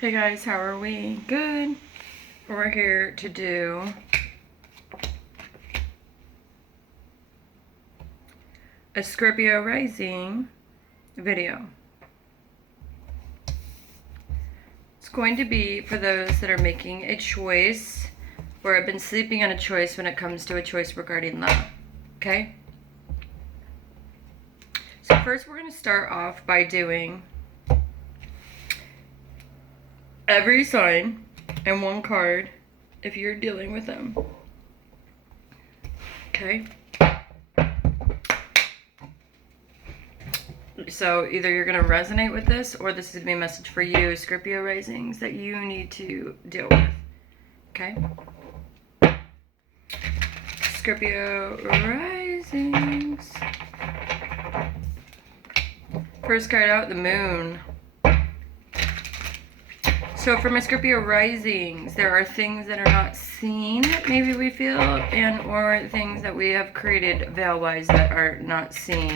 Hey guys, how are we? Good. We're here to do a Scorpio rising video. It's going to be for those that are making a choice or have been sleeping on a choice when it comes to a choice regarding love. Okay? So first we're going to start off by doing every sign and one card if you're dealing with them. Okay? So either you're going to resonate with this or this is going to be a message for you, Scorpio risings, that you need to deal with. Okay? Scorpio risings. First card out, the moon. So for my Scorpio risings, there are things that are not seen, maybe we feel, and or things that we have created veil-wise that are not seen,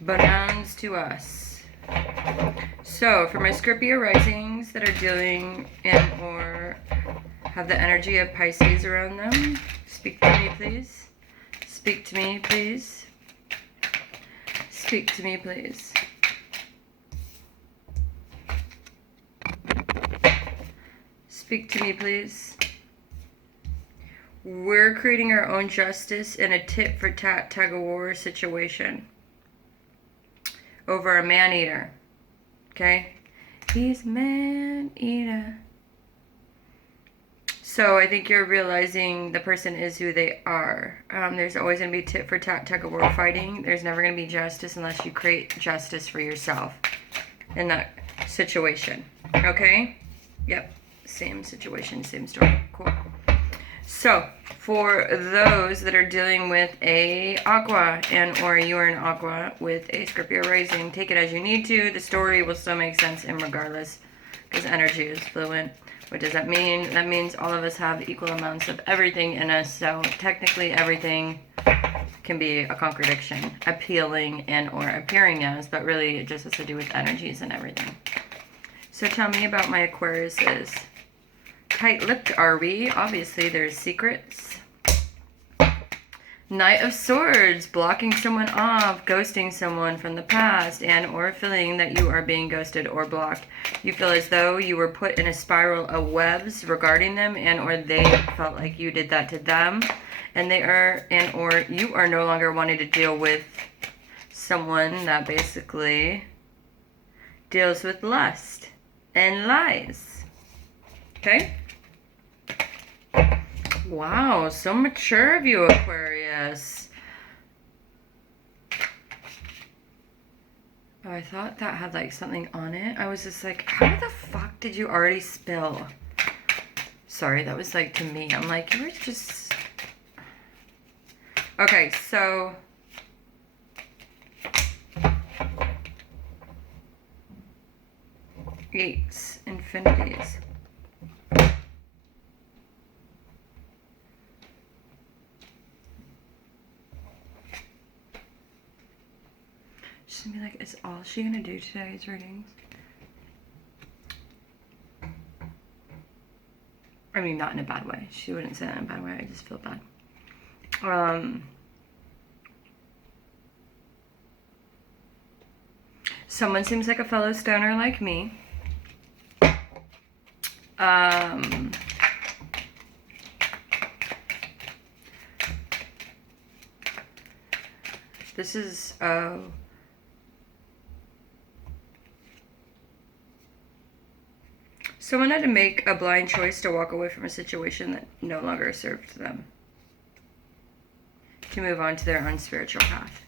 but unknowns to us. So for my Scorpio risings that are dealing and or have the energy of Pisces around them, speak to me, please. Speak to me, please. Speak to me, please. Speak to me, please. We're creating our own justice in a tit-for-tat tug-of-war situation over a man-eater. Okay? He's a man-eater. So I think you're realizing the person is who they are. There's always going to be tit-for-tat tug-of-war fighting. There's never going to be justice unless you create justice for yourself in that situation. Okay? Yep. Same situation, same story. Cool. So, for those that are dealing with a Aqua and or you are an Aqua with a Scorpio rising, take it as you need to. The story will still make sense in regardless because energy is fluent. What does that mean? That means all of us have equal amounts of everything in us. So, technically everything can be a contradiction, appealing and or appearing as, but really it just has to do with energies and everything. So, tell me about my Aquariuses. Tight-lipped are we? Obviously, there's secrets. Knight of Swords, blocking someone off, ghosting someone from the past, and or feeling that you are being ghosted or blocked. You feel as though you were put in a spiral of webs regarding them, and or they felt like you did that to them, and they are, and or you are no longer wanting to deal with someone that basically deals with lust and lies. Okay? Wow, so mature of you, Aquarius. Oh, I thought that had like something on it. I was just like, how the fuck did you already spill? Sorry, that was like to me. I'm like, you were just... Okay, so... Eights, infinities. She's gonna be like, is all she gonna do today is readings? I mean, not in a bad way. She wouldn't say that in a bad way. I just feel bad. Someone seems like a fellow stoner like me. This is, someone had to make a blind choice to walk away from a situation that no longer served them, to move on to their own spiritual path.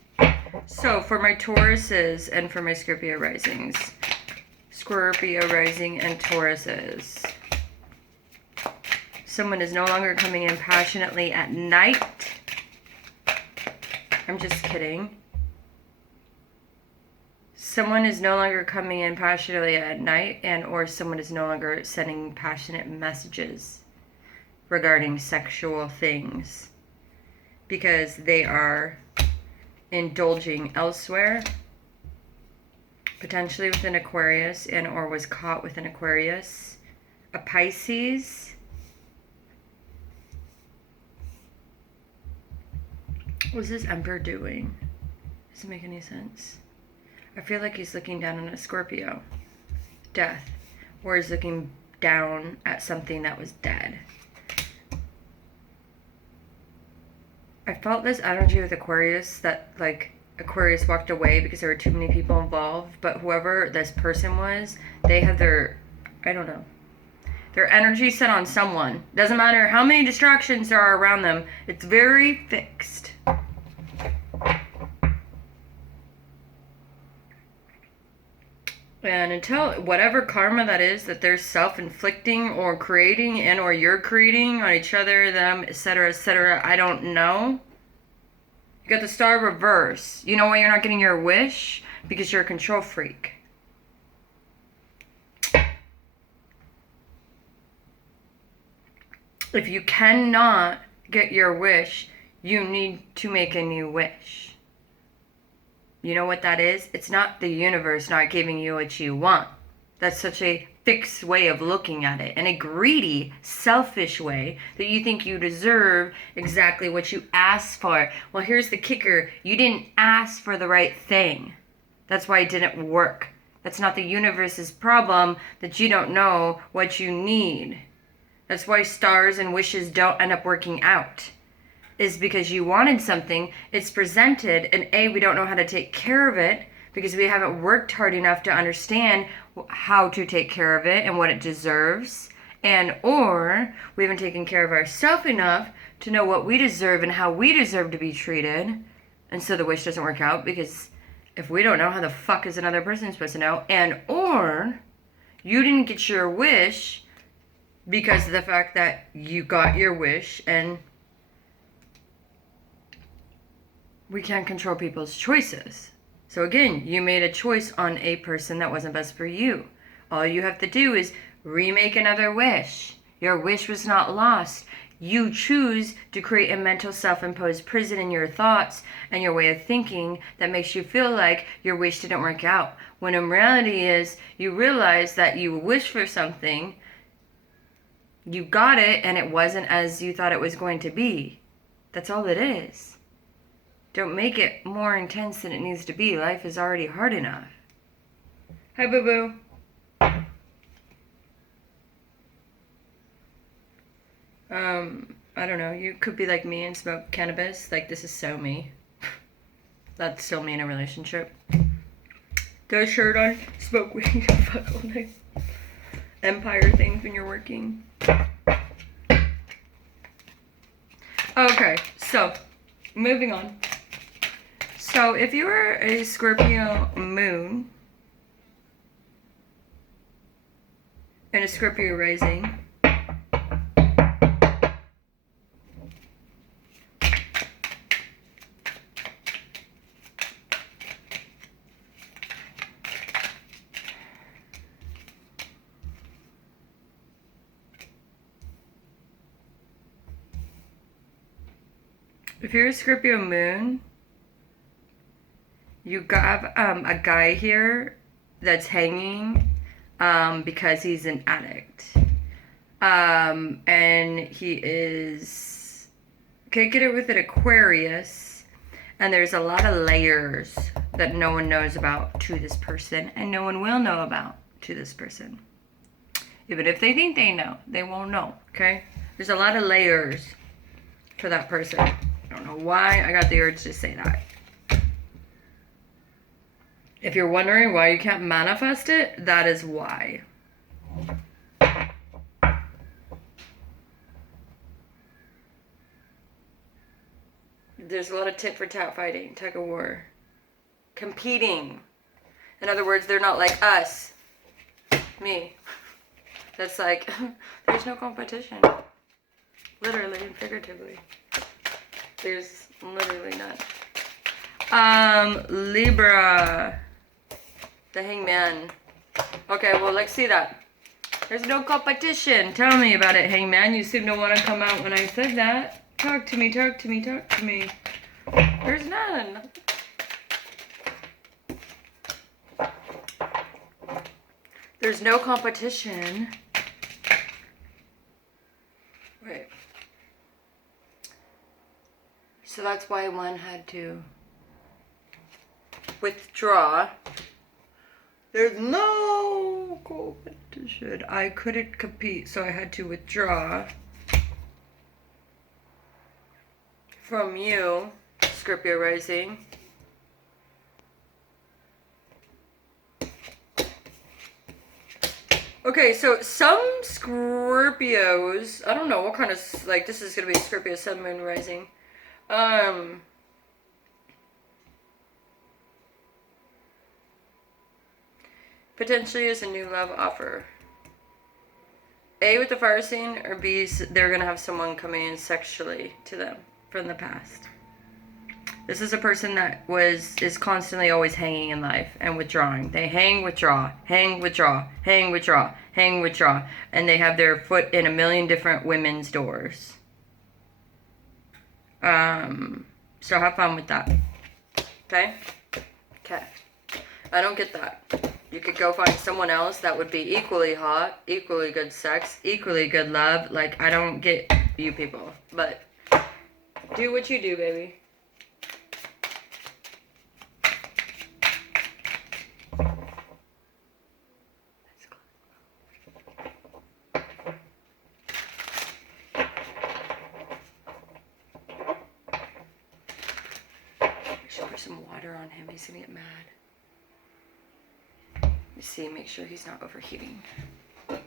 So for my Tauruses and for my Scorpio risings, Scorpio rising and Tauruses, someone is no longer coming in passionately at night. I'm just kidding. Someone is no longer coming in passionately at night, and or someone is no longer sending passionate messages regarding sexual things because they are indulging elsewhere Potentially with an Aquarius and or was caught with an Aquarius. A Pisces. What's this Emperor doing? Does it make any sense? I feel like he's looking down on a Scorpio. Death. Or he's looking down at something that was dead. I felt this energy with Aquarius that like Aquarius walked away because there were too many people involved, but whoever this person was, they have their, I don't know, their energy set on someone. Doesn't matter how many distractions there are around them, it's very fixed. And until whatever karma that is that they're self-inflicting or creating and or you're creating on each other, them, etc., I don't know. You got the star reverse. You know why you're not getting your wish? Because you're a control freak. If you cannot get your wish, you need to make a new wish. You know what that is? It's not the universe not giving you what you want. That's such a fixed way of looking at it. And a greedy, selfish way that you think you deserve exactly what you asked for. Well, here's the kicker. You didn't ask for the right thing. That's why it didn't work. That's not the universe's problem that you don't know what you need. That's why stars and wishes don't end up working out. Is because you wanted something, it's presented, and A, we don't know how to take care of it because we haven't worked hard enough to understand how to take care of it and what it deserves, and or we haven't taken care of ourselves enough to know what we deserve and how we deserve to be treated, and so the wish doesn't work out because if we don't know, how the fuck is another person supposed to know? And or you didn't get your wish because of the fact that you got your wish, and we can't control people's choices. So again, you made a choice on a person that wasn't best for you. All you have to do is remake another wish. Your wish was not lost. You choose to create a mental self-imposed prison in your thoughts and your way of thinking that makes you feel like your wish didn't work out. When in reality is, you realize that you wished for something, you got it, and it wasn't as you thought it was going to be. That's all it is. Don't make it more intense than it needs to be. Life is already hard enough. Hi, boo-boo. I don't know. You could be like me and smoke cannabis. Like, this is so me. That's so me in a relationship. Throw a shirt on, smoke weed, fuck all night. Empire things when you're working. Okay, so, moving on. So, if you were a Scorpio moon and a Scorpio rising, if you're a Scorpio moon, you got a guy here that's hanging because he's an addict. And he is kicking it with an Aquarius. And there's a lot of layers that no one knows about to this person. And no one will know about to this person. Even if they think they know, they won't know, okay? There's a lot of layers for that person. I don't know why I got the urge to say that. If you're wondering why you can't manifest it, that is why. There's a lot of tit for tat fighting, tug of war, competing. In other words, they're not like us, me. That's like, there's no competition. Literally and figuratively. There's literally none. Libra. The Hangman. Okay, well, let's see that. There's no competition. Tell me about it, Hangman. You seem to want to come out when I said that. Talk to me, talk to me, talk to me. There's none. There's no competition. Right. So that's why one had to withdraw. There's no competition. I couldn't compete, so I had to withdraw from you, Scorpio rising. Okay, so some Scorpios, I don't know what kind of, like, this is going to be Scorpio Sun, Moon, Rising. Potentially is a new love offer. A, with the fire scene, or B, they're going to have someone coming in sexually to them from the past. This is a person that is constantly always hanging in life and withdrawing. They hang, withdraw, hang, withdraw, hang, withdraw, hang, withdraw. And they have their foot in a million different women's doors. So have fun with that. Okay? Okay. I don't get that. You could go find someone else that would be equally hot, equally good sex, equally good love. Like, I don't get you people. But do what you do, baby. Some water on him. He's gonna get mad. Let me see, make sure he's not overheating. Okay,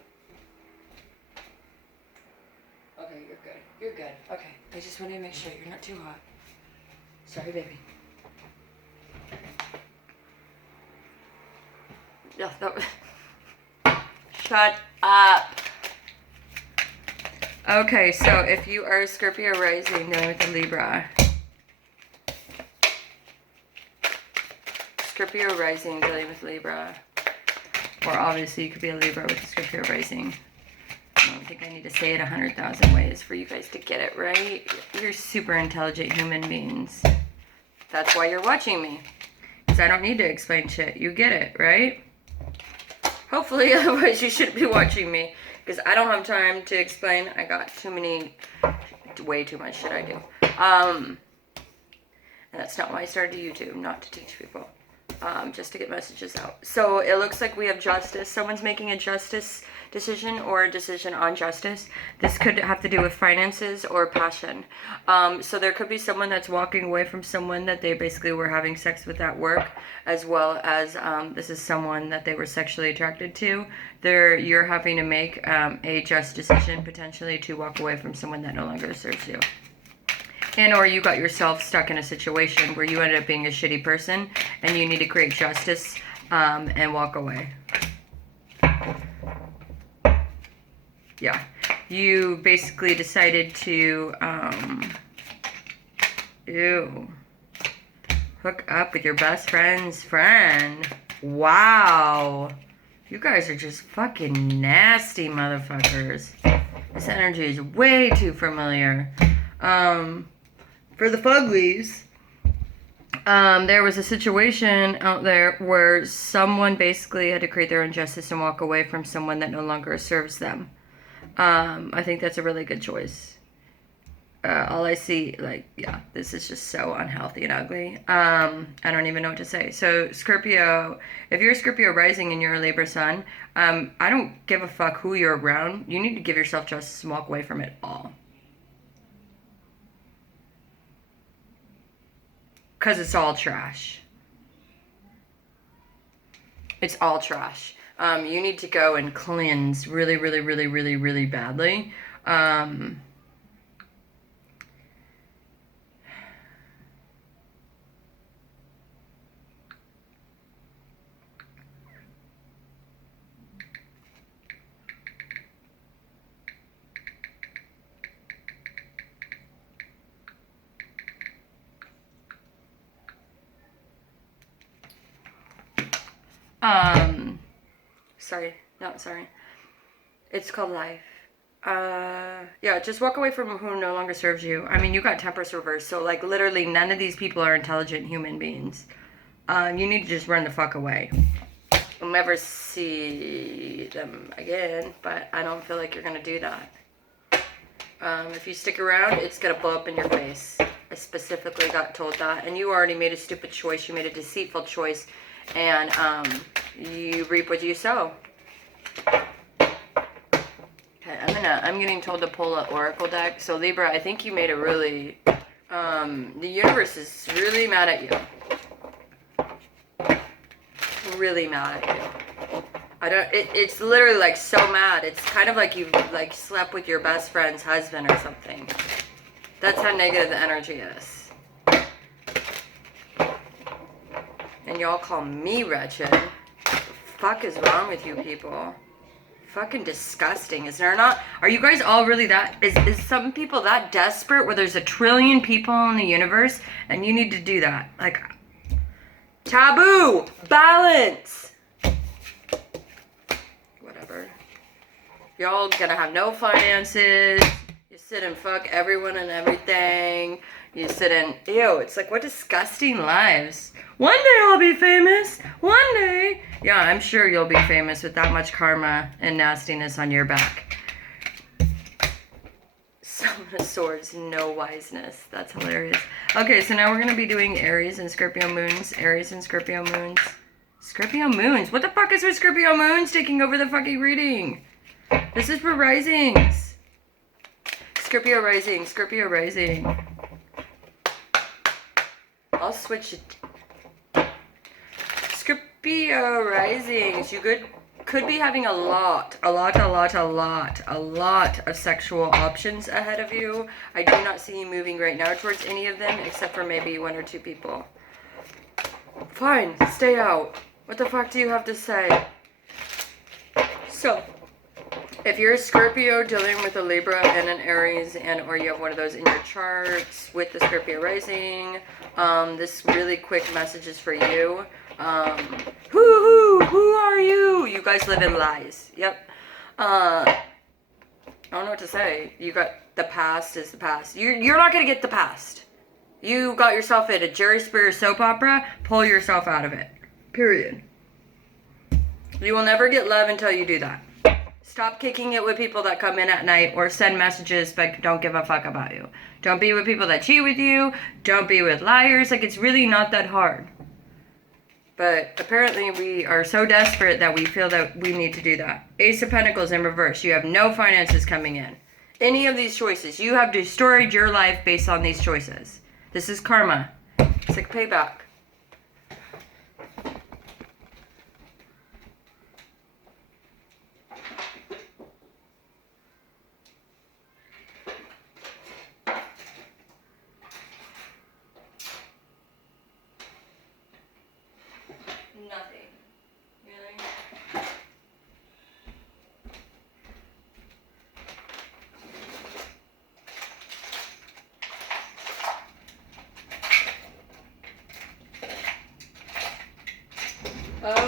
you're good. You're good. Okay, I just wanted to make sure you're not too hot. Sorry, baby. Yeah, that was... Shut up. Okay, so if you are a Scorpio rising, dealing with a Libra. Scorpio rising, dealing with Libra. Or obviously you could be a Libra with a Scorpio rising. I don't think I need to say it 100,000 ways for you guys to get it right. You're super intelligent human beings. That's why you're watching me. Because I don't need to explain shit. You get it, right? Hopefully, otherwise you shouldn't be watching me. Because I don't have time to explain. I got way too much shit I do. And that's not why I started YouTube, not to teach people. Just to get messages out. So it looks like we have justice. Someone's making a justice decision or a decision on justice. This could have to do with finances or passion. So there could be someone that's walking away from someone that they basically were having sex with at work, as well as this is someone that they were sexually attracted to. You're having to make a just decision potentially to walk away from someone that no longer serves you. And or you got yourself stuck in a situation where you ended up being a shitty person and you need to create justice and walk away. Yeah. You basically decided to hook up with your best friend's friend. Wow. You guys are just fucking nasty motherfuckers. This energy is way too familiar. For the Fuglies, there was a situation out there where someone basically had to create their own justice and walk away from someone that no longer serves them. I think that's a really good choice. All I see, like, yeah, this is just so unhealthy and ugly. I don't even know what to say. So, Scorpio, if you're a Scorpio rising and you're a Libra sun, I don't give a fuck who you're around. You need to give yourself justice and walk away from it all. Because it's all trash. It's all trash. You need to go and cleanse really, really, really, really, really badly. Sorry. It's called life. Yeah, just walk away from who no longer serves you. I mean, you got Temperance reversed, so like literally none of these people are intelligent human beings. You need to just run the fuck away. You'll never see them again, but I don't feel like you're going to do that. If you stick around, it's going to blow up in your face. I specifically got told that. And you already made a stupid choice. You made a deceitful choice. And you reap what you sow. Okay, I'm getting told to pull an oracle deck. So Libra, I think you made a really... the universe is really mad at you. Really mad at you. It's literally like so mad. It's kind of like you like slept with your best friend's husband or something. That's how negative the energy is. And y'all call me wretched. What the fuck is wrong with you people? Fucking disgusting. Is there not? Are you guys all really that? Is some people that desperate where there's a trillion people in the universe and you need to do that? Like, taboo! Balance! Y'all gonna have no finances. You sit and fuck everyone and everything. You sit and... Ew, it's like, what disgusting lives. One day I'll be famous. One day. Yeah, I'm sure you'll be famous with that much karma and nastiness on your back. Seven of Swords, no wiseness. That's hilarious. Okay, so now we're gonna be doing Aries and Scorpio moons. Aries and Scorpio moons. Scorpio moons. What the fuck is with Scorpio moons taking over the fucking reading? This is for risings. Scorpio rising. Scorpio rising. I'll switch it. Scorpio risings. You could be having a lot of sexual options ahead of you. I do not see you moving right now towards any of them except for maybe one or two people. Fine. Stay out. What the fuck do you have to say? So... if you're a Scorpio dealing with a Libra and an Aries, and or you have one of those in your charts with the Scorpio rising, this really quick message is for you. Who are you? You guys live in lies. Yep. I don't know what to say. You got the past is the past. You're not gonna get the past. You got yourself in a Jerry Springer soap opera. Pull yourself out of it. Period. You will never get love until you do that. Stop kicking it with people that come in at night or send messages but don't give a fuck about you. Don't be with people that cheat with you. Don't be with liars. Like, it's really not that hard. But apparently we are so desperate that we feel that we need to do that. Ace of Pentacles in reverse. You have no finances coming in. Any of these choices. You have destroyed your life based on these choices. This is karma. It's like payback. Nothing. Really?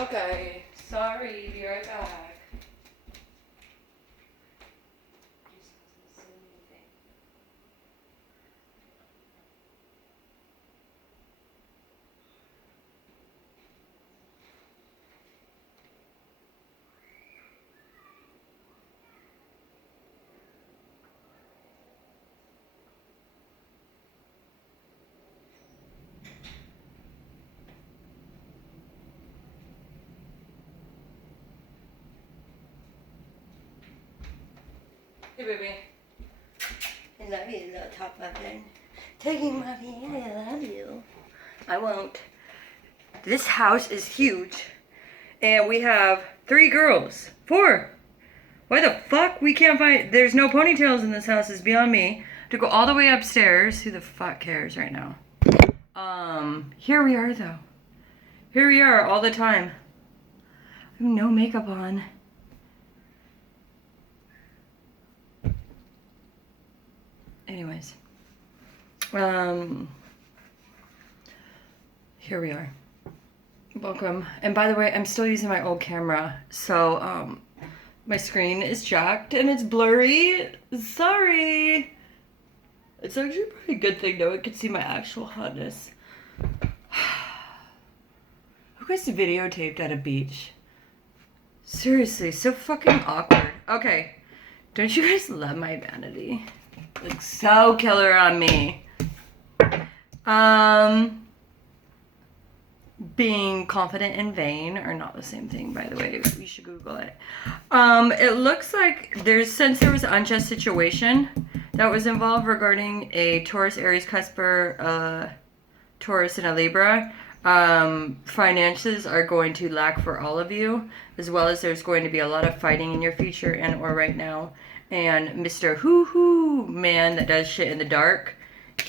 Okay. Sorry. Be right back. Hey, baby. I love you, little top muffin. Taking muffin, I love you. I won't. This house is huge. And we have 3 girls. 4. Why the fuck we can't find... There's no ponytails in this house is beyond me. To go all the way upstairs. Who the fuck cares right now? Here we are, though. Here we are all the time. I have no makeup on. Anyways, here we are. Welcome. And by the way, I'm still using my old camera, so my screen is jacked and it's blurry. Sorry. It's actually a pretty good thing though. I can see my actual hotness. Who gets videotaped at a beach? Seriously, so fucking awkward. Okay. Don't you guys love my vanity? Looks so killer on me. Being confident and vain are not the same thing, by the way. You should Google it. It looks like since there was an unjust situation that was involved regarding a Taurus, Aries, Cusper, Taurus, and a Libra, finances are going to lack for all of you, as well as there's going to be a lot of fighting in your future and or right now. And Mr. Hoo-hoo man that does shit in the dark,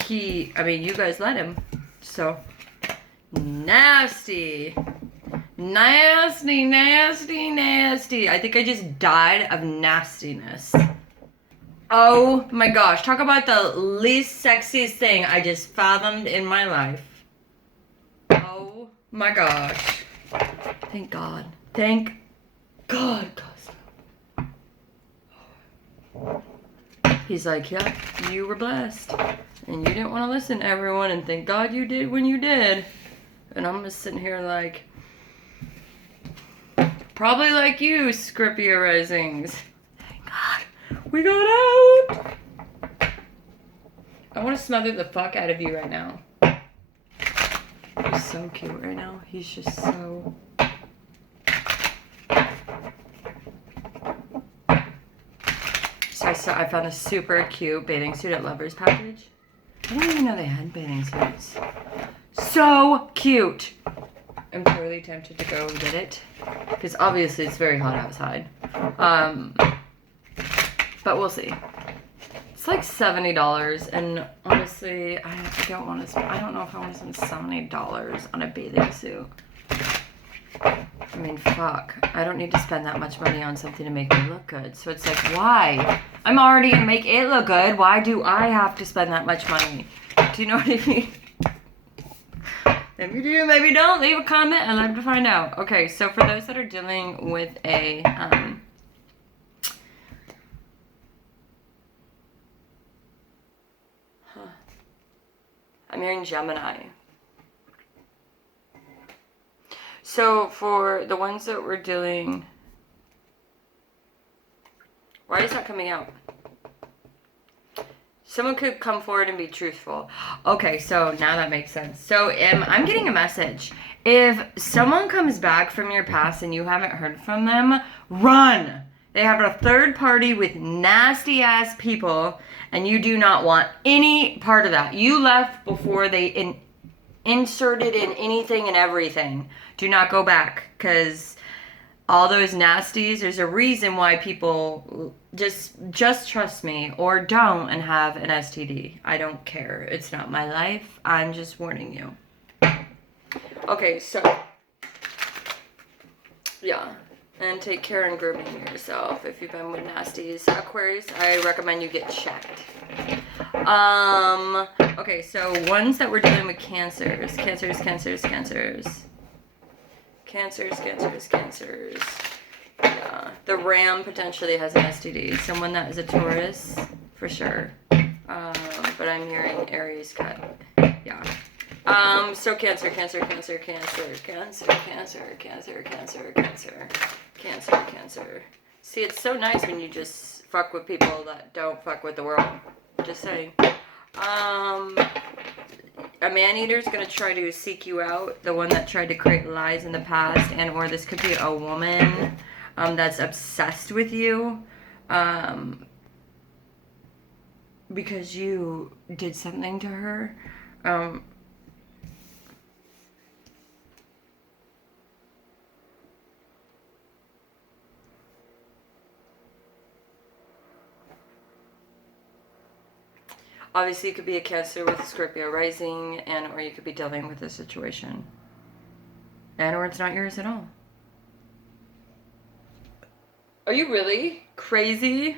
you guys let him. So, nasty. Nasty, nasty, nasty. I think I just died of nastiness. Oh my gosh. Talk about the least sexiest thing I just fathomed in my life. Oh my gosh. Thank God. Thank God, Cosmo. He's like, yeah, you were blessed. And you didn't want to listen to everyone, and thank God you did when you did. And I'm just sitting here like, probably like you, Scorpio risings. Thank God we got out. I want to smother the fuck out of you right now. He's so cute right now. He's just so... So I found this super cute bathing suit at Lovers Package. I didn't even know they had bathing suits. So cute. I'm totally tempted to go and get it. Because obviously it's very hot outside. But we'll see. It's like $70. And honestly, I don't want to spend... I don't know if I want to spend $70 on a bathing suit. I mean, fuck. I don't need to spend that much money on something to make me look good. So it's like, why? I'm already going to make it look good. Why do I have to spend that much money? Do you know what I mean? Maybe do, maybe don't. Leave a comment. I'd love to find out. Okay, so for those that are dealing with a... I'm hearing Gemini. So for the ones that we're dealing... Why is that coming out? Someone could come forward and be truthful. Okay, so now that makes sense. So I'm getting a message. If someone comes back from your past and you haven't heard from them, run! They have a third party with nasty ass people and you do not want any part of that. You left before they inserted in anything and everything. Do not go back, because all those nasties, there's a reason why people just trust me or don't and have an STD. I don't care. It's not my life. I'm just warning you. Okay, so yeah. And take care and grooming yourself. If you've been with nasties, Aquarius, I recommend you get checked. Okay, so ones that we're dealing with cancers. Cancers. Yeah. The Ram potentially has an STD. Someone that is a Taurus, for sure. But I'm hearing Aries cut. Yeah. So Cancer. See, it's so nice when you just fuck with people that don't fuck with the world. Just saying. A man-eater is going to try to seek you out. The one that tried to create lies in the past, and or this could be a woman that's obsessed with you because you did something to her. Obviously, you could be a Cancer with Scorpio rising, and or you could be dealing with a situation. And or it's not yours at all. Are you really crazy?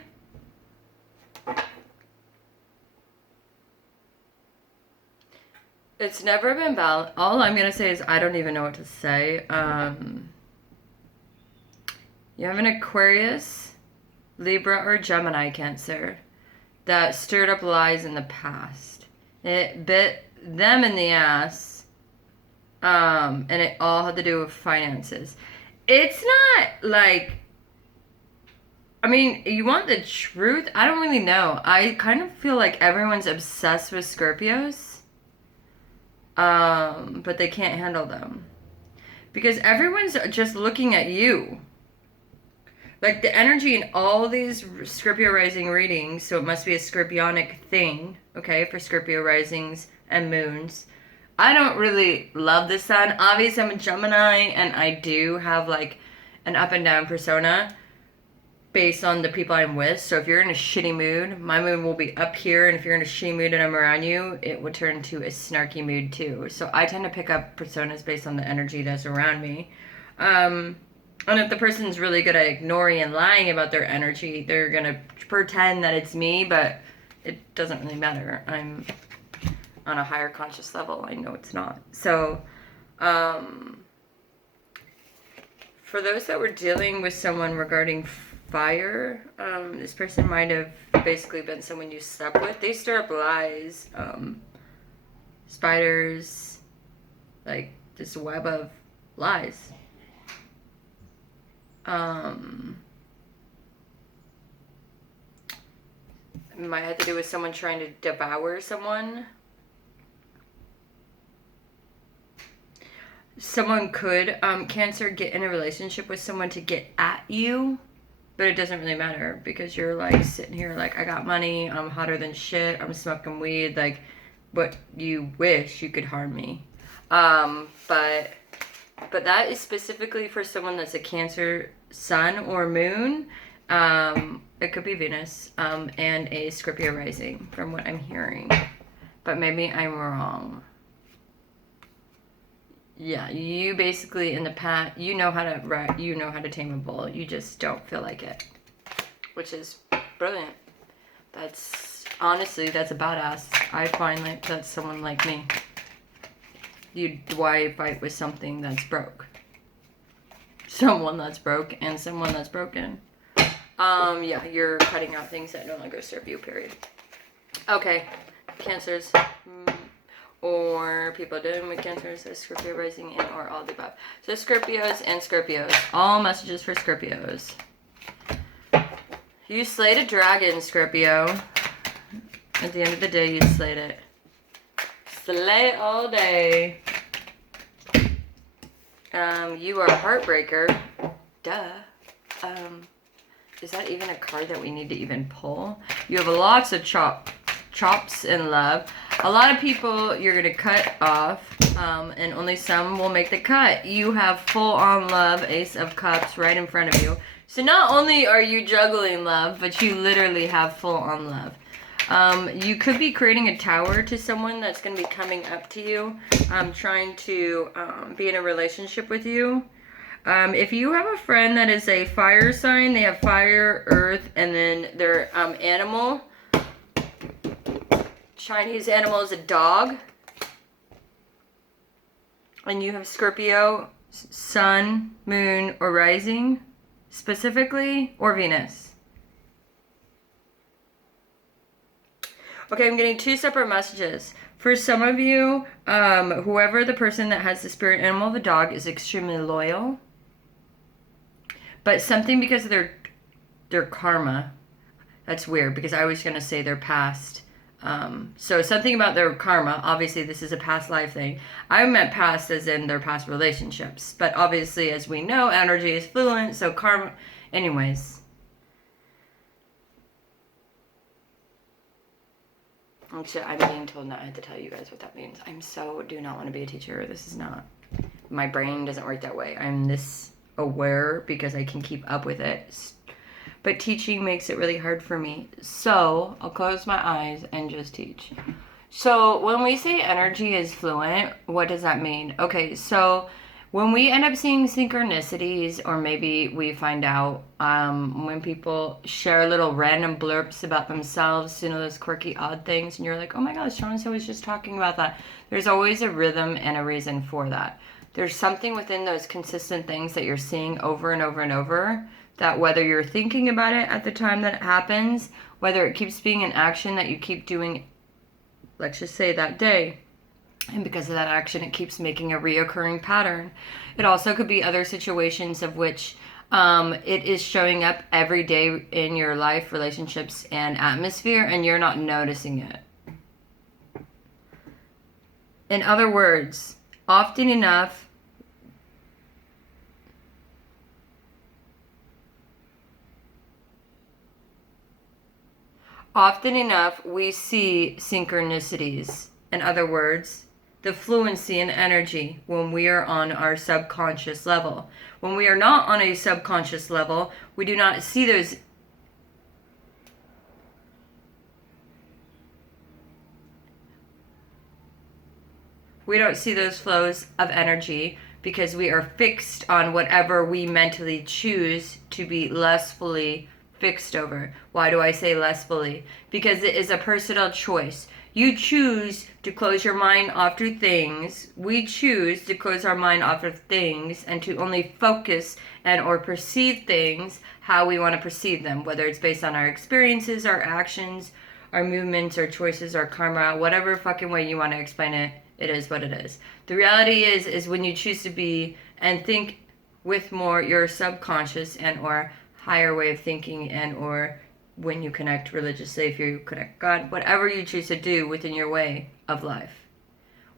It's never been valid. All I'm going to say is I don't even know what to say. You have an Aquarius, Libra, or Gemini Cancer that stirred up lies in the past. It bit them in the ass, and it all had to do with finances. It's not like, I mean, you want the truth? I don't really know. I kind of feel like everyone's obsessed with Scorpios, but they can't handle them. Because everyone's just looking at you. Like the energy in all these Scorpio rising readings, so it must be a Scorpionic thing, okay, for Scorpio risings and moons. I don't really love the sun. Obviously, I'm a Gemini, and I do have like an up and down persona based on the people I'm with. So if you're in a shitty mood, my mood will be up here, and if you're in a shitty mood and I'm around you, it will turn to a snarky mood too. So I tend to pick up personas based on the energy that's around me. And if the person's really good at ignoring and lying about their energy, they're gonna pretend that it's me, but it doesn't really matter. I'm on a higher conscious level. I know it's not. So, for those that were dealing with someone regarding fire, this person might have basically been someone you slept with. They stir up lies, spiders, like this web of lies. It might have to do with someone trying to devour someone. Someone could, Cancer, get in a relationship with someone to get at you, but it doesn't really matter because you're like sitting here like, I got money, I'm hotter than shit, I'm smoking weed, like, but you wish you could harm me. But that is specifically for someone that's a Cancer sun or moon. It could be Venus, and a Scorpio rising from what I'm hearing, but maybe I'm wrong. Yeah, you basically in the past, you know how to tame a bull. You just don't feel like it, which is brilliant. That's honestly, that's a badass. I find like that's someone like me. Why fight with something that's broke? Someone that's broke and someone that's broken. Yeah, you're cutting out things that no longer serve you, period. Okay, Cancers. Or people dealing with Cancers, so Scorpio rising and or all the above. So Scorpios and Scorpios. All messages for Scorpios. You slayed a dragon, Scorpio. At the end of the day, you slayed it. Slay all day. You are a heartbreaker. Duh. Is that even a card that we need to even pull? You have lots of chops in love. A lot of people you're gonna cut off, and only some will make the cut. You have full-on love, Ace of Cups, right in front of you. So not only are you juggling love, but you literally have full-on love. You could be creating a tower to someone that's gonna be coming up to you, trying to be in a relationship with you. If you have a friend that is a fire sign, they have fire, earth, and then their animal. Chinese animal is a dog. And you have Scorpio, sun, moon, or rising, specifically, or Venus. Okay, I'm getting two separate messages. For some of you, whoever the person that has the spirit animal of a dog is extremely loyal. But something because of their karma. That's weird because I was going to say their past. So something about their karma. Obviously, this is a past life thing. I meant past as in their past relationships. But obviously, as we know, energy is fluent. So karma... Anyways. Actually, I'm being told not to tell you guys what that means. Do not want to be a teacher. This is not... My brain doesn't work that way. I'm this aware because I can keep up with it. But teaching makes it really hard for me. So I'll close my eyes and just teach. So when we say energy is fluent, what does that mean? Okay, so when we end up seeing synchronicities, or maybe we find out when people share little random blurps about themselves, you know, those quirky, odd things, and you're like, oh my gosh, so-and-so was just talking about that. There's always a rhythm and a reason for that. There's something within those consistent things that you're seeing over and over and over, that whether you're thinking about it at the time that it happens, whether it keeps being an action that you keep doing, let's just say that day, And because of that action, it keeps making a reoccurring pattern. It also could be other situations of which it is showing up every day in your life, relationships, and atmosphere, and you're not noticing it. In other words, often enough, we see synchronicities. In other words, the fluency and energy when we are on our subconscious level. When we are not on a subconscious level, we do not see those. We don't see those flows of energy because we are fixed on whatever we mentally choose to be lustfully fixed over. Why do I say lustfully? Because it is a personal choice. You choose to close your mind off to things. We choose to close our mind off of things and to only focus and or perceive things how we want to perceive them, whether it's based on our experiences, our actions, our movements, our choices, our karma, whatever fucking way you want to explain it, it is what it is. The reality is when you choose to be and think with more your subconscious and or higher way of thinking and or when you connect religiously, if you connect God, whatever you choose to do within your way of life.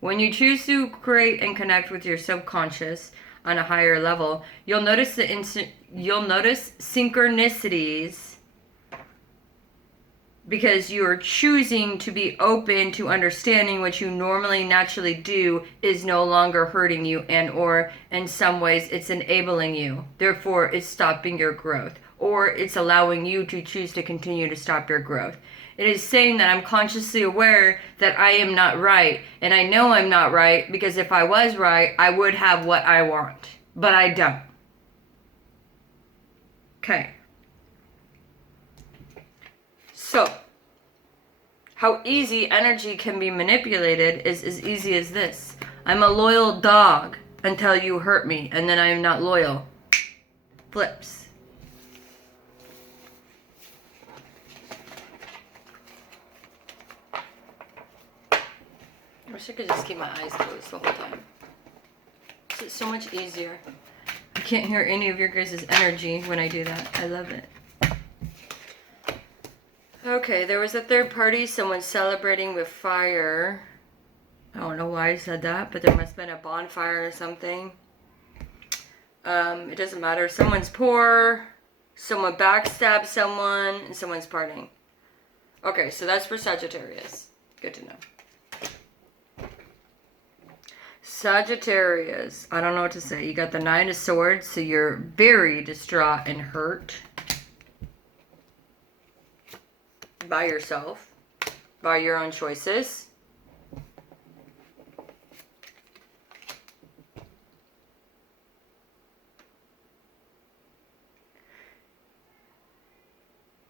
When you choose to create and connect with your subconscious on a higher level, you'll notice synchronicities because you're choosing to be open to understanding what you normally naturally do is no longer hurting you and or in some ways it's enabling you. Therefore, it's stopping your growth. Or it's allowing you to choose to continue to stop your growth. It is saying that I'm consciously aware that I am not right. And I know I'm not right because if I was right, I would have what I want. But I don't. Okay. So, how easy energy can be manipulated is as easy as this. I'm a loyal dog until you hurt me, and then I am not loyal. Flips. I wish I could just keep my eyes closed the whole time. It's so much easier. I can't hear any of your guys' energy when I do that. I love it. Okay, there was a third party, someone celebrating with fire. I don't know why I said that, but there must have been a bonfire or something. It doesn't matter. Someone's poor, someone backstabbed someone, and someone's partying. Okay, so that's for Sagittarius. Good to know. Sagittarius, I don't know what to say. You got the Nine of Swords, so you're very distraught and hurt by yourself, by your own choices.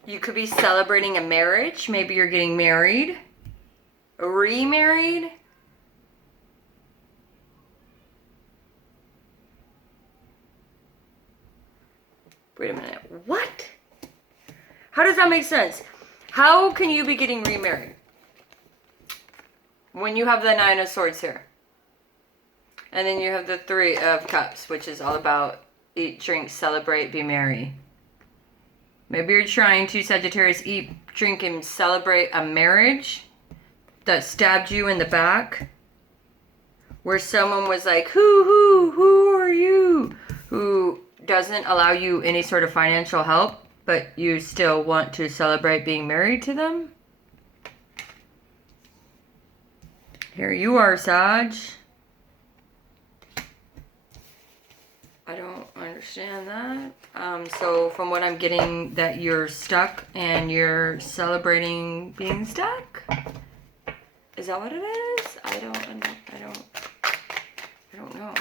You could be celebrating a marriage. Maybe you're getting married, remarried. Wait a minute. What? How does that make sense? How can you be getting remarried when you have the Nine of Swords here? And then you have the Three of Cups, which is all about eat, drink, celebrate, be merry. Maybe you're trying to, Sagittarius, eat, drink, and celebrate a marriage that stabbed you in the back. Where someone was like, who are you? Who doesn't allow you any sort of financial help, but you still want to celebrate being married to them? Here you are, Sag. I don't understand that. So from what I'm getting, that you're stuck and you're celebrating being stuck? Is that what it is? I don't know.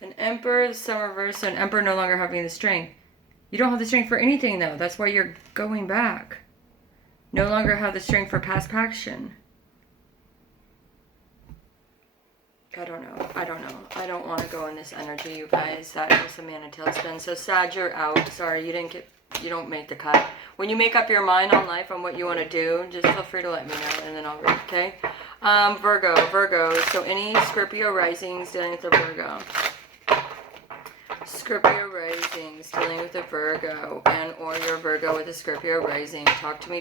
An Emperor, the Sun reverse, so an Emperor no longer having the strength. You don't have the strength for anything, though. That's why you're going back. No longer have the strength for past passion. I don't know. I don't want to go in this energy, you guys. That is a man of tailspin. So Sag, you're out. Sorry, you don't make the cut. When you make up your mind on life, on what you want to do, just feel free to let me know, and then I'll read, okay? Virgo. So any Scorpio risings dealing with a Virgo. Scorpio risings dealing with a Virgo, and or your Virgo with a Scorpio rising. Talk to me.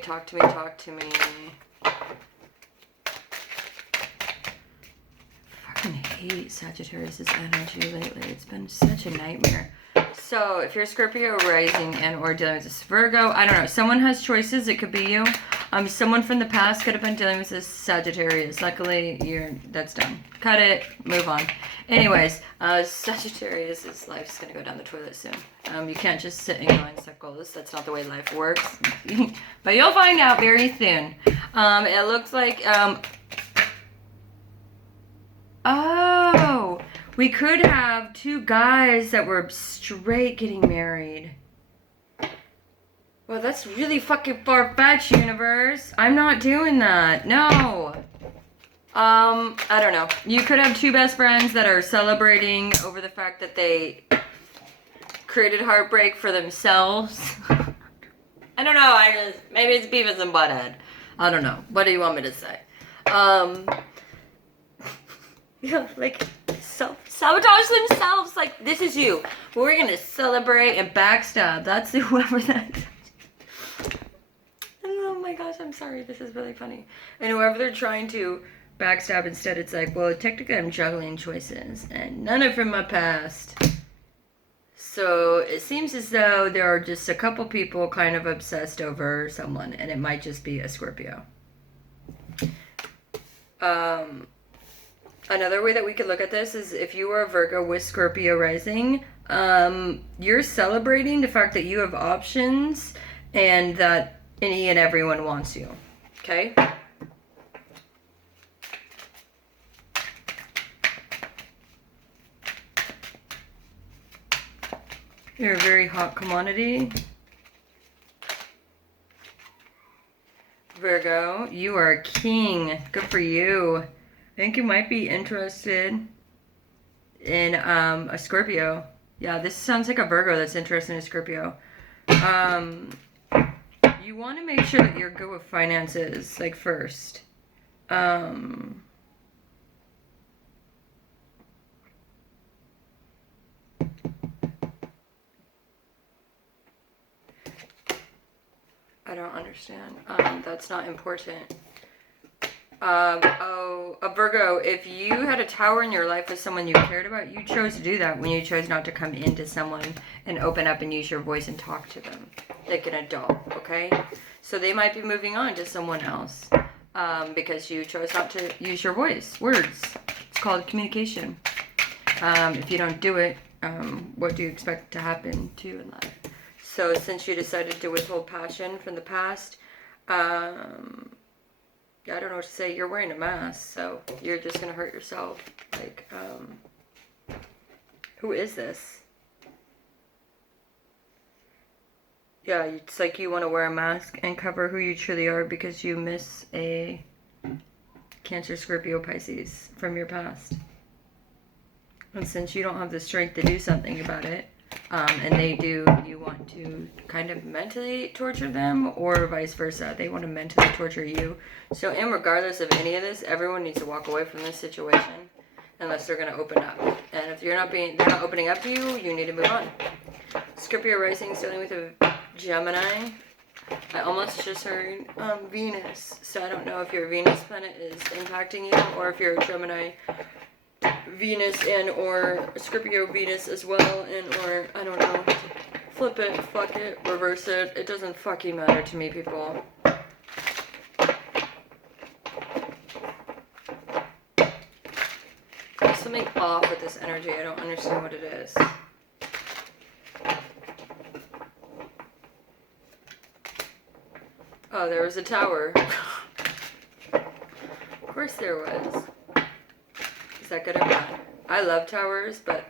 Hate Sagittarius' energy lately. It's been such a nightmare. So if you're Scorpio rising and or dealing with this Virgo, I don't know. Someone has choices. It could be you. Someone from the past could have been dealing with this Sagittarius. Luckily, that's done. Cut it. Move on. Anyways, Sagittarius' life's gonna go down the toilet soon. You can't just sit and go in circles. That's not the way life works. But you'll find out very soon. It looks like oh, we could have two guys that were straight getting married. Well, that's really fucking far-fetched, universe. I'm not doing that. No. I don't know. You could have two best friends that are celebrating over the fact that they created heartbreak for themselves. I don't know. Maybe it's Beavis and Butthead. I don't know. What do you want me to say? Yeah, like sabotage themselves. Like, this is you. We're gonna celebrate and backstab. That's whoever that is. Oh my gosh, I'm sorry. This is really funny. And whoever they're trying to backstab instead, it's like, well, technically I'm juggling choices, and none are from my past. So it seems as though there are just a couple people kind of obsessed over someone, and it might just be a Scorpio. Another way that we could look at this is if you are a Virgo with Scorpio rising, you're celebrating the fact that you have options and that any and everyone wants you. Okay? You're a very hot commodity. Virgo, you are a king. Good for you. I think you might be interested in a Scorpio. Yeah, this sounds like a Virgo that's interested in a Scorpio. You want to make sure that you're good with finances, like, first. I don't understand. That's not important. A Virgo, if you had a tower in your life with someone you cared about, you chose to do that when you chose not to come into someone and open up and use your voice and talk to them like an adult, okay? So they might be moving on to someone else because you chose not to use your voice, words. It's called communication. If you don't do it, what do you expect to happen to you in life? So since you decided to withhold passion from the past, I don't know what to say. You're wearing a mask, so you're just gonna hurt yourself. Like, who is this? Yeah, it's like you want to wear a mask and cover who you truly are because you miss a Cancer, Scorpio, Pisces from your past. And since you don't have the strength to do something about it, and they do, you want to kind of mentally torture them, or vice versa. They want to mentally torture you. So, regardless of any of this, everyone needs to walk away from this situation unless they're going to open up. And if they're not opening up to you, you need to move on. Scorpio rising, dealing with a Gemini. I almost just heard Venus. So I don't know if your Venus planet is impacting you, or if you're a Gemini Venus and or Scorpio Venus as well, and or I don't know. Flip it, fuck it, reverse it. It doesn't fucking matter to me, people. There's something off with this energy. I don't understand what it is. Oh, there was a tower. Of course there was. Is that good or bad? I love towers, but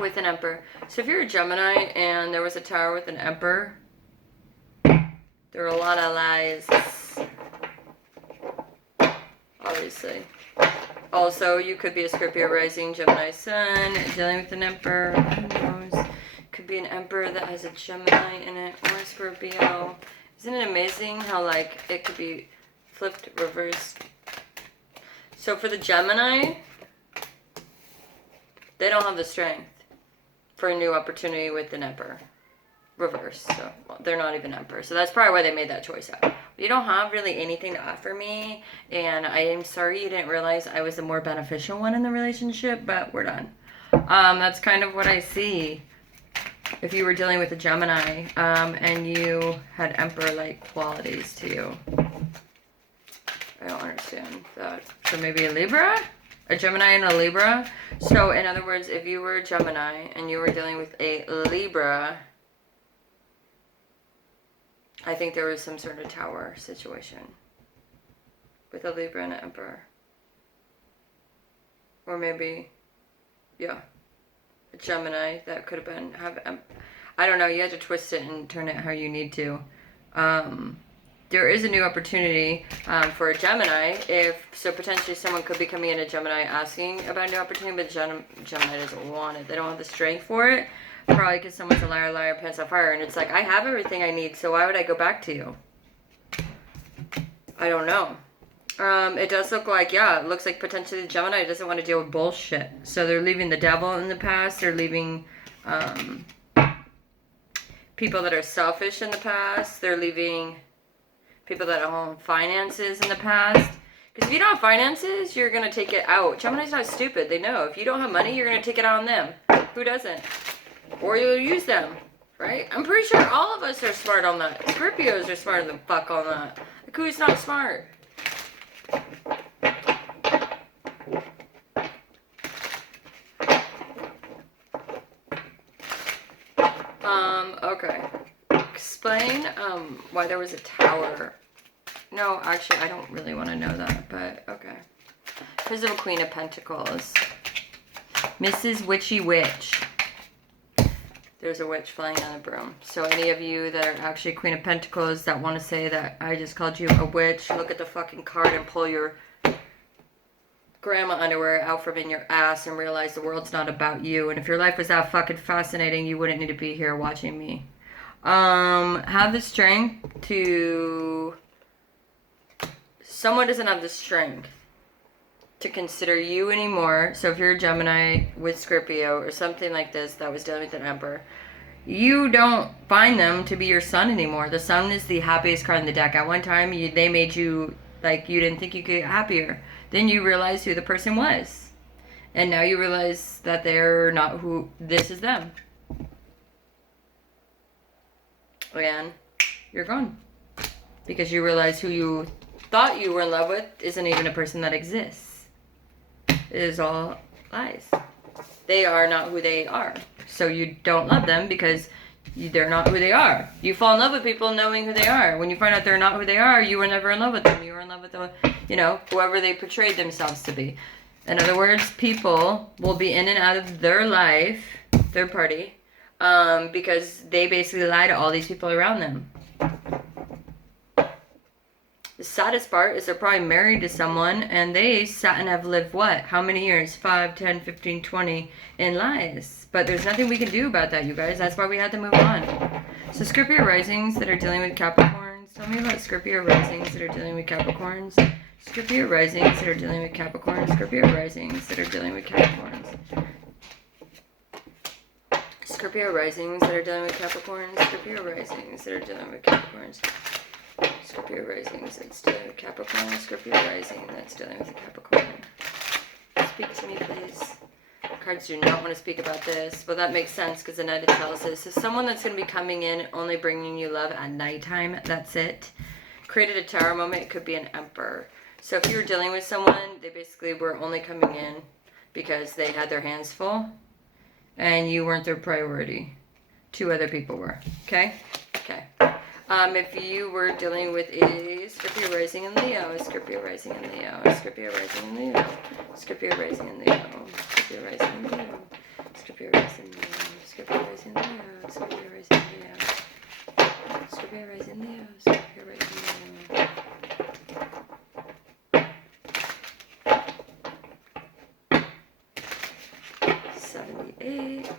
with an emperor. So if you're a Gemini and there was a tower with an emperor, there are a lot of lies. Obviously. Also, you could be a Scorpio rising, Gemini sun, dealing with an emperor. Who knows? Could be an emperor that has a Gemini in it, or a Scorpio. Isn't it amazing how, like, it could be flipped, reversed? So for the Gemini, they don't have the strength for a new opportunity with an emperor. Reverse. So well, they're not even emperor. So that's probably why they made that choice out. You don't have really anything to offer me, and I am sorry you didn't realize I was the more beneficial one in the relationship, but we're done. That's kind of what I see. If you were dealing with a Gemini, and you had emperor-like qualities to you. I don't understand that. So maybe a Libra? A Gemini and a Libra? So in other words, if you were a Gemini and you were dealing with a Libra, I think there was some sort of tower situation with a Libra and an Emperor. Or maybe, yeah, a Gemini that could have been, I don't know, you had to twist it and turn it how you need to. There is a new opportunity for a Gemini. So potentially someone could be coming in a Gemini asking about a new opportunity, but Gemini doesn't want it. They don't have the strength for it. Probably because someone's a liar, liar, pants on fire. And it's like, I have everything I need, so why would I go back to you? I don't know. It does look like, yeah, it looks like potentially the Gemini doesn't want to deal with bullshit. So they're leaving the devil in the past. They're leaving people that are selfish in the past. They're leaving people that own finances in the past. Because if you don't have finances, you're going to take it out. Gemini's not stupid. They know. If you don't have money, you're going to take it out on them. Who doesn't? Or you'll use them, right? I'm pretty sure all of us are smart on that. Scorpios are smarter than fuck on that. Like, who's not smart? Okay. Explain, why there was a tower. No, actually, I don't really want to know that, but okay. Because of a Queen of Pentacles. Mrs. Witchy Witch. There's a witch flying on a broom. So any of you that are actually Queen of Pentacles that want to say that I just called you a witch, look at the fucking card and pull your grandma underwear out from in your ass and realize the world's not about you. And if your life was that fucking fascinating, you wouldn't need to be here watching me. Have the strength to... Someone doesn't have the strength to consider you anymore. So if you're a Gemini with Scorpio or something like this that was dealing with an Emperor, you don't find them to be your sun anymore. The sun is the happiest card in the deck. At one time, they made you, like, you didn't think you could get happier. Then you realize who the person was. And now you realize that they're not who, this is them. And you're gone. Because you realize who you thought you were in love with isn't even a person that exists. It is all lies. They are not who they are. So you don't love them because they're not who they are. You fall in love with people knowing who they are. When you find out they're not who they are, you were never in love with them. You were in love with the, whoever they portrayed themselves to be. In other words, people will be in and out of their life, third party, because they basically lie to all these people around them. The saddest part is they're probably married to someone and they sat and have lived what? How many years? 5, 10, 15, 20 in lies. But there's nothing we can do about that, you guys. That's why we had to move on. So Scorpio risings that are dealing with Capricorns. Tell me about Scorpio risings that are dealing with Capricorns. Scorpio risings that are dealing with Capricorns. Scorpio risings that are dealing with Capricorns. Scorpio risings that are dealing with Capricorns. Scorpio risings that are dealing with Capricorns. Scorpio risings that's dealing with Capricorn. Scorpio rising that's dealing with a Capricorn. Speak to me, please. Cards do not want to speak about this, but that makes sense because the Knight of Chalice is so someone that's going to be coming in, only bringing you love at nighttime. That's it. Created a tower moment. It could be an Emperor. So if you were dealing with someone, they basically were only coming in because they had their hands full, and you weren't their priority. 2 other people were. Okay. Okay. If you were dealing with a Scorpio rising in Leo, Scorpio rising in Leo, Scorpio rising in Leo, Scorpio rising in Leo, Scorpio rising in Leo, Scorpio rising in Leo, Scorpio rising in Leo, Scorpio rising in Leo, Scorpio rising in Leo, Scorpio rising in Leo. 8.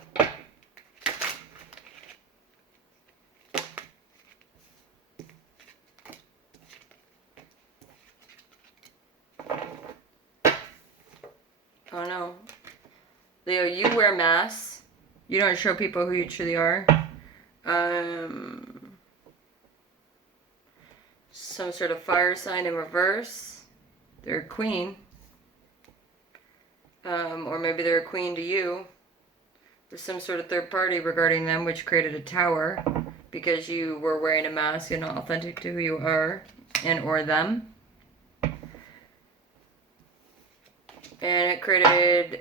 Oh no. Leo, you wear masks. You don't show people who you truly are. Some sort of fire sign in reverse. They're a queen. Or maybe they're a queen to you. There's some sort of third party regarding them, which created a tower because you were wearing a mask and not authentic to who you are and or them. And it created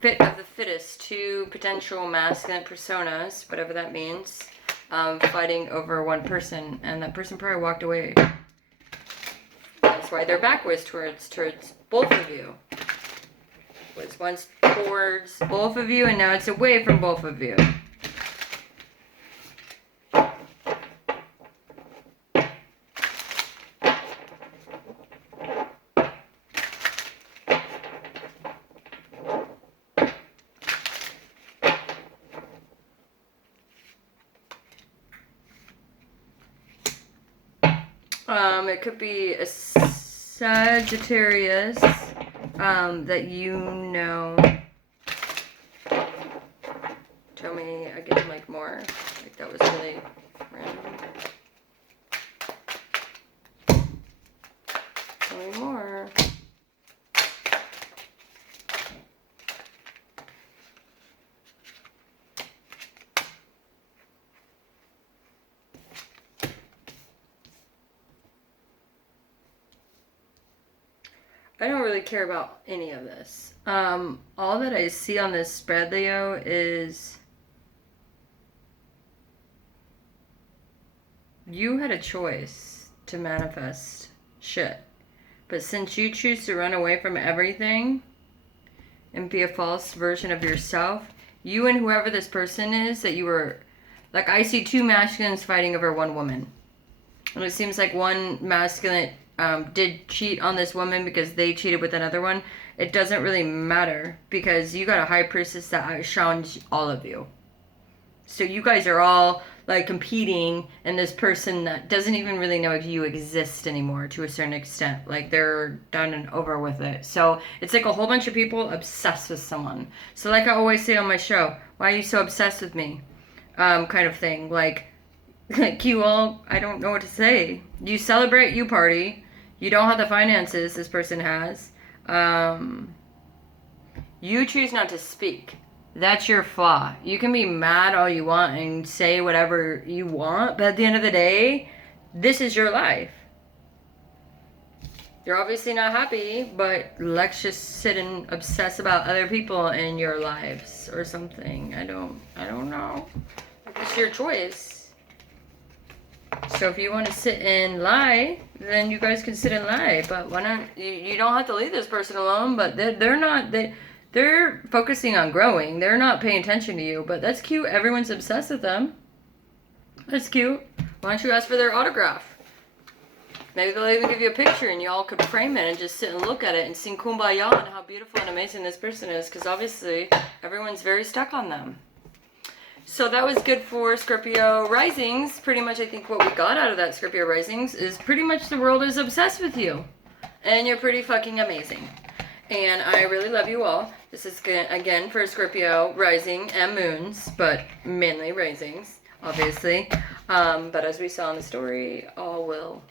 fit of the fittest, 2 potential masculine personas, whatever that means, fighting over one person, and that person probably walked away. That's why their back was towards both of you. It was once towards both of you, and now it's away from both of you. It could be a Sagittarius that you know. Tell me again, like more. Like that was really random. Tell me more. I don't really care about any of this. All that I see on this spread, Leo, is you had a choice to manifest shit. But since you choose to run away from everything and be a false version of yourself, you and whoever this person is that you were, like I see 2 masculines fighting over one woman. And it seems like one masculine did cheat on this woman because they cheated with another one. It doesn't really matter because you got a high priestess that outshines all of you. So you guys are all like competing, and this person that doesn't even really know if you exist anymore to a certain extent. Like they're done and over with it. So it's like a whole bunch of people obsessed with someone. So like I always say on my show, why are you so obsessed with me? Kind of thing. Like you all, I don't know what to say. You celebrate, you party. You don't have the finances this person has. You choose not to speak. That's your flaw. You can be mad all you want and say whatever you want, but at the end of the day, this is your life. You're obviously not happy, but let's just sit and obsess about other people in your lives or something. I don't know. It's your choice. So if you want to sit and lie, then you guys can sit and lie. But why not? You don't have to leave this person alone. But they're focusing on growing. They're not paying attention to you. But that's cute. Everyone's obsessed with them. That's cute. Why don't you ask for their autograph? Maybe they'll even give you a picture and y'all could frame it and just sit and look at it and sing Kumbaya and how beautiful and amazing this person is. Because obviously everyone's very stuck on them. So that was good for Scorpio risings. Pretty much I think what we got out of that Scorpio risings is pretty much the world is obsessed with you. And you're pretty fucking amazing. And I really love you all. This is again for Scorpio rising and moons, but mainly risings, obviously. But as we saw in the story, all will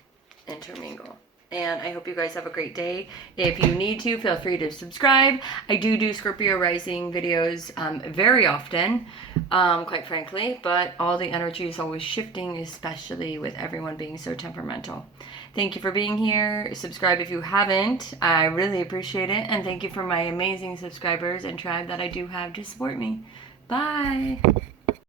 intermingle. And I hope you guys have a great day. If you need to, feel free to subscribe. I do Scorpio rising videos very often, quite frankly. But all the energy is always shifting, especially with everyone being so temperamental. Thank you for being here. Subscribe if you haven't. I really appreciate it. And thank you for my amazing subscribers and tribe that I do have to support me. Bye.